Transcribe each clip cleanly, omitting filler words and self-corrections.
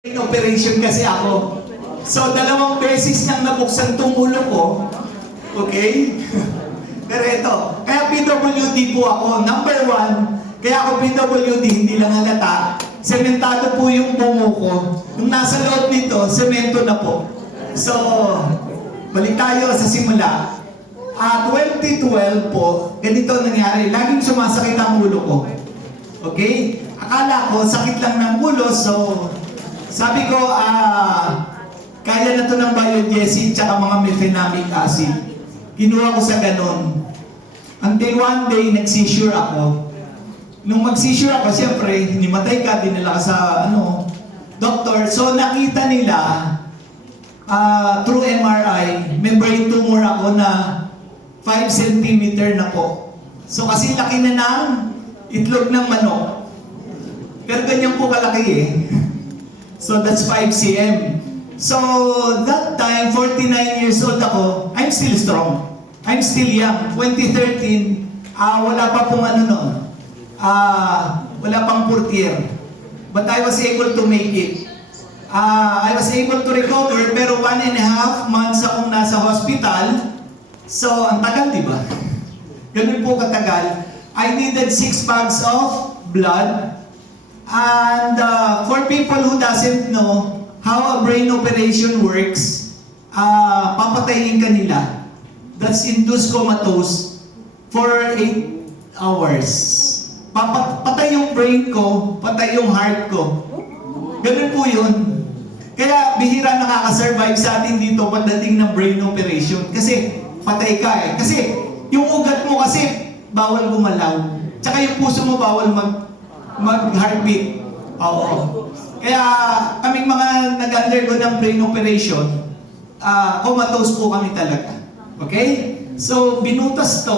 Operation kasi ako. So, 2 beses nang nabuksan tong ulo ko. Okay? Pero ito, kaya PWD po ako. Number 1, kaya ako PWD, hindi lang halata. Sementado po yung bungo ko. Nung nasa loob nito, semento na po. So, balik tayo sa simula. 2012 po, ganito nangyari. Laging sumasakit ang ulo ko. Okay? Akala ko, sakit lang ng ulo, so sabi ko, kaya na to ng biogesic tsaka mga mefenamic acid. Kinuha ko sa ganon. Until one day, nag-seizure ako. Nung mag-seizure ako, siyempre, hinimatay ka, dinala ka sa doktor. So nakita nila, through MRI, may brain tumor ako na 5 cm na po. So kasi laki na ng itlog ng manok. Pero ganyan po kalaki eh. So that's 5 cm. So that time, 49 years old ako, I'm still strong. I'm still young. 2013, wala pa pong nun. Wala pang 4th year. But I was able to make it. I was able to recover, pero 1.5 months akong nasa hospital. So, ang tagal, di ba? Ganun po katagal. I needed 6 bags of blood. And for people who doesn't know how a brain operation works, papatayin ka nila. That's induced comatose for 8 hours. Patay yung brain ko, patay yung heart ko. Ganun po yun. Kaya bihira nakaka-survive sa atin dito pagdating ng brain operation. Kasi patay ka eh. Kasi yung ugat mo kasi bawal gumalaw. Tsaka yung puso mo bawal mag-heartbeat. Oo. Kaya kaming mga nag-undergo ng brain operation, comatose po kami talaga. Okay? So, binutas to,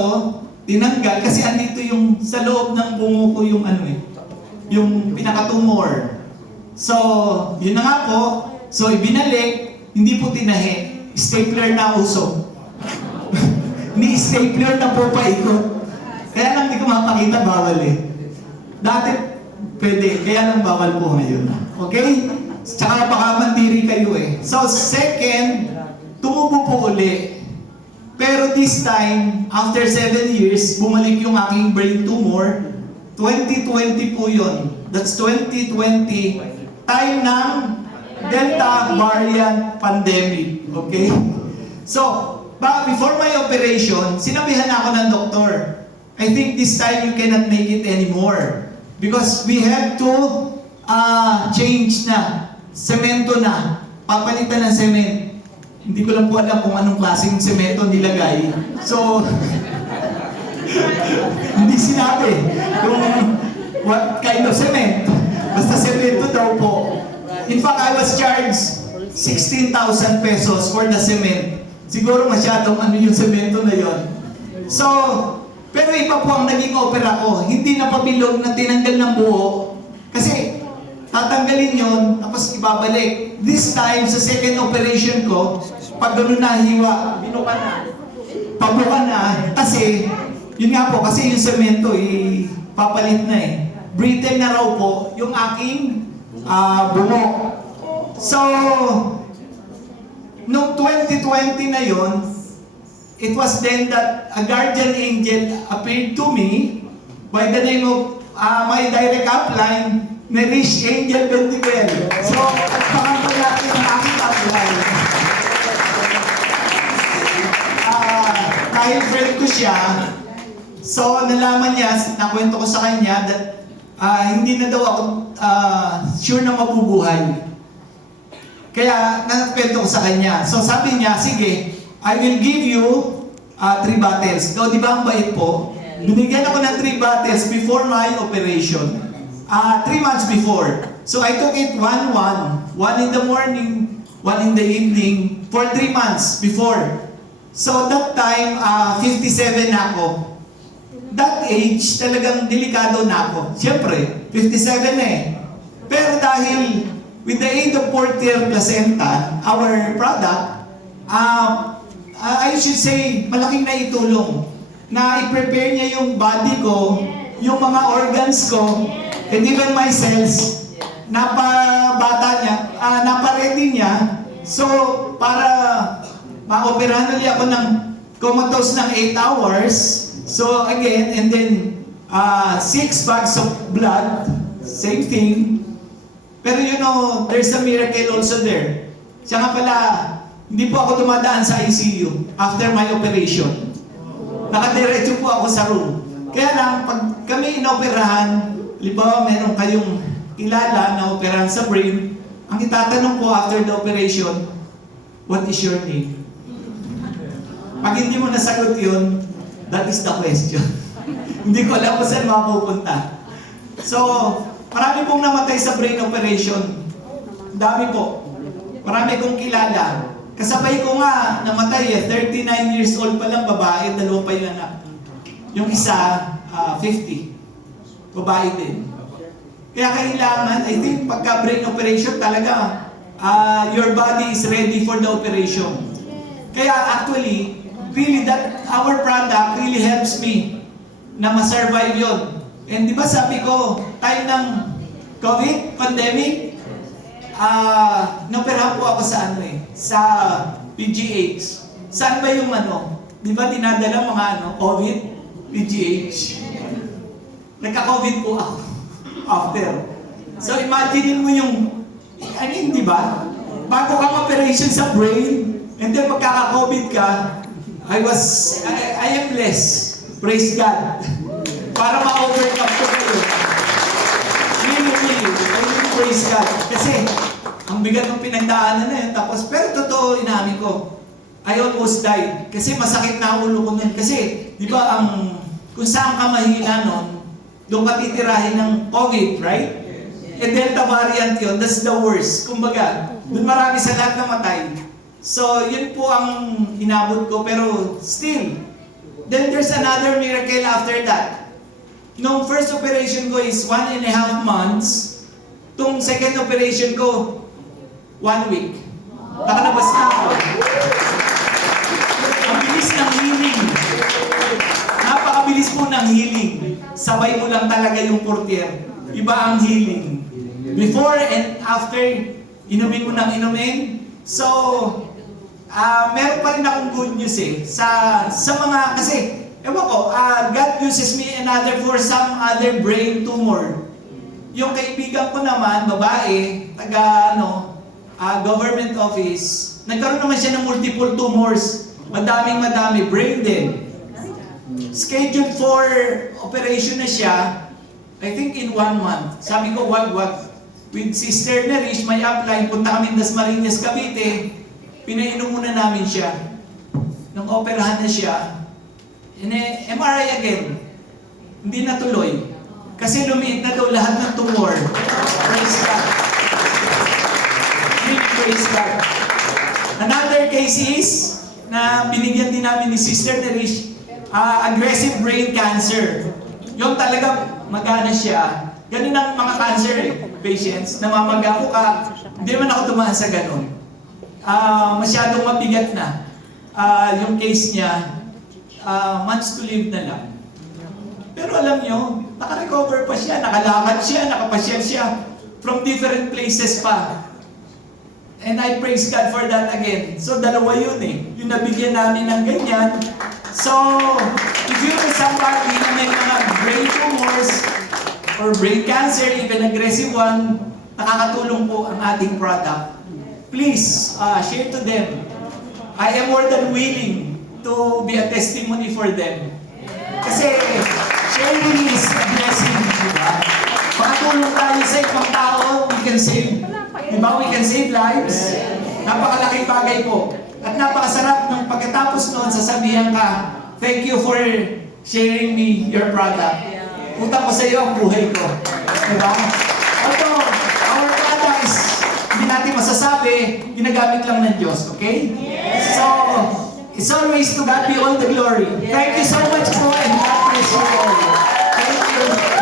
tinanggal, kasi andito yung sa loob ng bungo ko yung yung pinaka-tumor. So, yun na nga po. So, ibinalik, hindi po tinahi. Stapler na uso. Ni stapler na po paikot. Kaya lang hindi ko mapakita, bawal eh. Dati, pwede. Kaya lang bawal po ngayon. Okay? Tsaka baka mandiri kayo eh. So, second, tumubo po uli. Pero this time, after 7 years, bumalik yung aking brain tumor. 2020 po yun. That's 2020. Time ng Delta variant pandemic. Okay? So, before my operation, sinabihan ako ng doktor, I think this time you cannot make it anymore. Because we have to change na. Semento na. Papalitan ng cement. Hindi ko lang po alam kung anong klaseng semento nilagay. So, hindi sinabi kung what kind of cement. Basta semento daw po. In fact, I was charged 16,000 pesos for the cement. Siguro masyadong yung semento na yon. So, pero iba po ang naging opera ko. Hindi na pabilog na tinanggal ng buo. Kasi, tatanggalin yon, tapos ibabalik. This time, sa second operation ko, pag gano'n nahiwa, binuka na. Pabuka na. Kasi, yun nga po, kasi yung semento, papalit na eh. Brittle na raw po yung aking bungo. So, noong 2020 na yon, it was then that a guardian angel appeared to me by the name of my direct upline, Nerish Angel Bendivel. So, pangalan natin ang aking upline. Dahil friend ko siya, so nalaman niya, nakwento ko sa kanya that hindi na daw ako sure na mabubuhay. Kaya nakwento ko sa kanya. So sabi niya, sige, I will give you 3 bottles. Di ba ang bait po? Binigyan ako ng 3 bottles before my operation. 3 months before. So I took it 1 in the morning, 1 in the evening, for 3 months before. So that time, 57 na ako. That age, talagang delikado na ako. Siyempre, 57 eh. Pero dahil with the aid of 4th year placenta, our product, I should say, malaking naitulong na i-prepare niya yung body ko, yung mga organs ko, and even my cells, napabata niya, napaready niya. So, para ma-operahan ulit ako ng comatose ng 8 hours. So, again, and then 6 bags of blood, same thing. Pero you know, there's a miracle also there. Siya nga pala, hindi po ako dumadaan sa ICU after my operation. Nakadiretso po ako sa room. Kaya lang, pag kami inoperahan, halimbawa meron kayong kilala na operahan sa brain, ang itatanong po after the operation, what is your name? Pag hindi mo nasagot yun, that is the question. Hindi ko alam kung saan mapupunta. So, marami pong namatay sa brain operation. Dami po. Marami kong kilala. Kasabay ko nga, namatay 39 years old pa lang babae, 2 pa yung anak. Yung isa, 50. Babae din. Kaya kailangan, I think, pagka brain operation talaga, your body is ready for the operation. Kaya actually, really that our product really helps me na ma-survive yun. And di ba sabi ko, time ng COVID, pandemic, naoperahan po ako sa sa PGH. Saan ba yung di ba dinadala mga COVID, PGH? Nagka-COVID po ako after. So imagine mo yung, di ba? Bago kang operation sa brain, and then magkaka-COVID ka, I am blessed. Praise God. Para ma-overcome ko kayo. Really, I really praise God. Kasi, ang bigat ng pinagdaanan na yun. Tapos, pero totoo, inamin ko, I almost died. Kasi masakit na ang ulo ko nun. Kasi, di ba, kung saan ka mahina nun, doon ka titirahin ng COVID, right? And Delta variant yun, that's the worst. Kumbaga, doon marami sa lahat na matay. So, yun po ang inabot ko. Pero, still, then there's another miracle after that. Nung first operation ko is 1.5 months. Tung second operation ko, 1 week. Nakalabas na ako. Ang bilis ng healing. Napakabilis po ng healing. Sabay mo lang talaga yung portier. Iba ang healing. Before and after, inumin mo ng inumin. So, meron pa rin akong good news sa mga, kasi, ewan ko, God uses me for some other brain tumor. Yung kaibigan ko naman, babae, taga, government office, nagkaroon naman siya ng multiple tumors. Madaming brain din. Scheduled for operation na siya, I think in 1 month. Sabi ko, wag. With Sister Nerish, may upline, punta kami Dasmariñas, Cavite, pinainom muna namin siya. Nung operahan na siya, MRI again, hindi natuloy. Kasi lumiit na daw lahat ng tumor. Praise God. Really praise God. Another case is, na binigyan din namin ni Sister Nerish, aggressive brain cancer. Yung talaga magana siya. Ganun ang mga cancer patients, namamaga ko ka, hindi man ako tumaan sa ganun. Masyadong mabigat na. Yung case niya, months to live na lang. Pero alam nyo, naka-recover pa siya, nakalakad siya, nakapasyal siya from different places pa. And I praise God for that again. So dalawa yun yung nabigyan namin ng ganyan. So, if you know somebody na may mga brain tumors or brain cancer, even aggressive one, nakakatulong po ang ating product. Please, share to them. I am more than willing to be a testimony for them. Kasi, sharing is a blessing, diba? Makatulong tayo sa ibang tao, we can save, diba? We can save lives. Napakalaking bagay po. At napakasarap nung pagkatapos noon, sasabihan ka, thank you for sharing me your product. Utang ko sa iyo ang buhay ko. Diba? Although, our product is, hindi natin masasabi, ginagamit lang ng Diyos, okay? So, it's always to God be all the glory. Thank you so much po and God bless you all. Thank you.